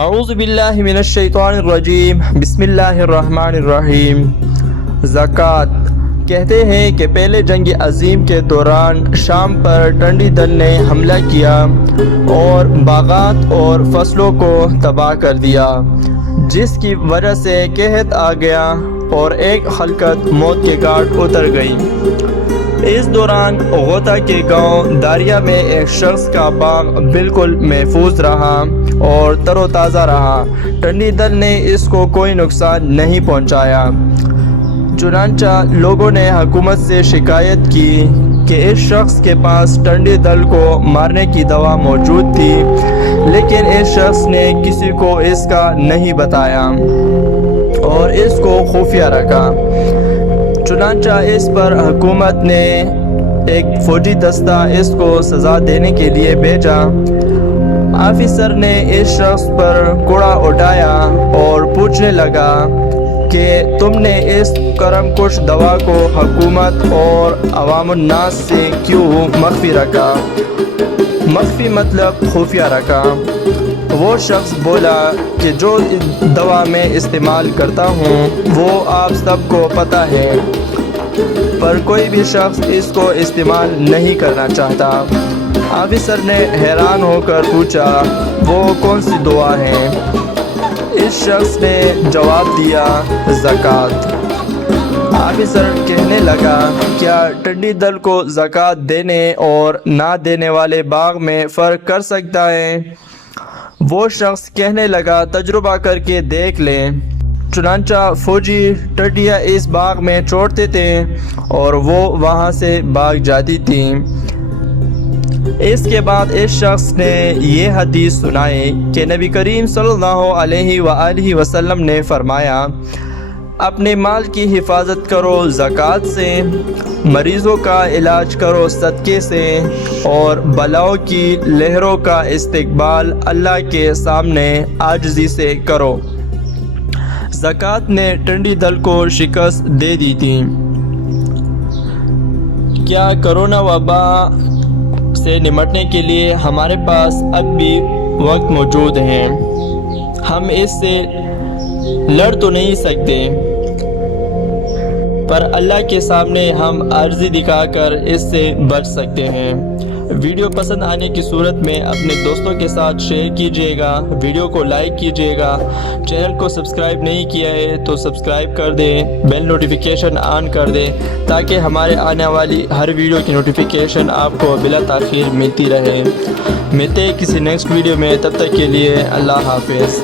اعوذ باللہ من الشیطان الرجیم بسم اللہ الرحمن الرحیم۔ زکوٰۃ۔ کہتے ہیں کہ پہلے جنگ عظیم کے دوران شام پر ٹنڈی دل نے حملہ کیا اور باغات اور فصلوں کو تباہ کر دیا، جس کی وجہ سے قحط آ گیا اور ایک خلقت موت کے گھاٹ اتر گئی۔ اس دوران غوطہ کے گاؤں داریا میں ایک شخص کا باغ بالکل محفوظ رہا اور تر و تازہ رہا۔ ٹنڈی دل نے اس کو کوئی نقصان نہیں پہنچایا۔ چنانچہ لوگوں نے حکومت سے شکایت کی کہ اس شخص کے پاس ٹنڈی دل کو مارنے کی دوا موجود تھی، لیکن اس شخص نے کسی کو اس کا نہیں بتایا اور اس کو خفیہ رکھا۔ چنانچہ اس پر حکومت نے ایک فوجی دستہ اس کو سزا دینے کے لیے بھیجا۔ آفیسر نے اس شخص پر کوڑا اٹھایا اور پوچھنے لگا کہ تم نے اس کرم کش دوا کو حکومت اور عوام الناس سے کیوں مخفی رکھا؟ مخفی مطلب خفیہ رکھا۔ وہ شخص بولا کہ جو دوا میں استعمال کرتا ہوں وہ آپ سب کو پتہ ہے، پر کوئی بھی شخص اس کو استعمال نہیں کرنا چاہتا۔ آفیسر نے حیران ہو کر پوچھا، وہ کون سی دوا ہے؟ اس شخص نے جواب دیا، زکوٰۃ۔ آفیسر کہنے لگا، کیا ٹنڈی دل کو زکوٰۃ دینے اور نہ دینے والے باغ میں فرق کر سکتا ہے؟ وہ شخص کہنے لگا، تجربہ کر کے دیکھ لیں۔ چنانچہ فوجی ٹڈیاں اس باغ میں چھوڑتے تھے اور وہ وہاں سے بھاگ جاتی تھیں۔ اس کے بعد اس شخص نے یہ حدیث سنائی کہ نبی کریم صلی اللہ علیہ وآلہ وسلم نے فرمایا، اپنے مال کی حفاظت کرو زکوٰۃ سے، مریضوں کا علاج کرو صدقے سے، اور بلاؤں کی لہروں کا استقبال اللہ کے سامنے عاجزی سے کرو۔ زکوٰۃ نے ٹنڈی دل کو شکست دے دی تھی۔ کیا کرونا وبا سے نمٹنے کے لیے ہمارے پاس اب بھی وقت موجود ہے؟ ہم اس سے لڑ تو نہیں سکتے، پر اللہ کے سامنے ہم عاجزی دکھا کر اس سے بچ سکتے ہیں۔ ویڈیو پسند آنے کی صورت میں اپنے دوستوں کے ساتھ شیئر کیجیے گا، ویڈیو کو لائک کیجیے گا، چینل کو سبسکرائب نہیں کیا ہے تو سبسکرائب کر دیں، بیل نوٹیفیکیشن آن کر دیں تاکہ ہمارے آنے والی ہر ویڈیو کی نوٹیفیکیشن آپ کو بلا تاخیر ملتی رہے۔ ملتے ہیں کسی نیکسٹ ویڈیو میں، تب تک کے لیے اللہ حافظ۔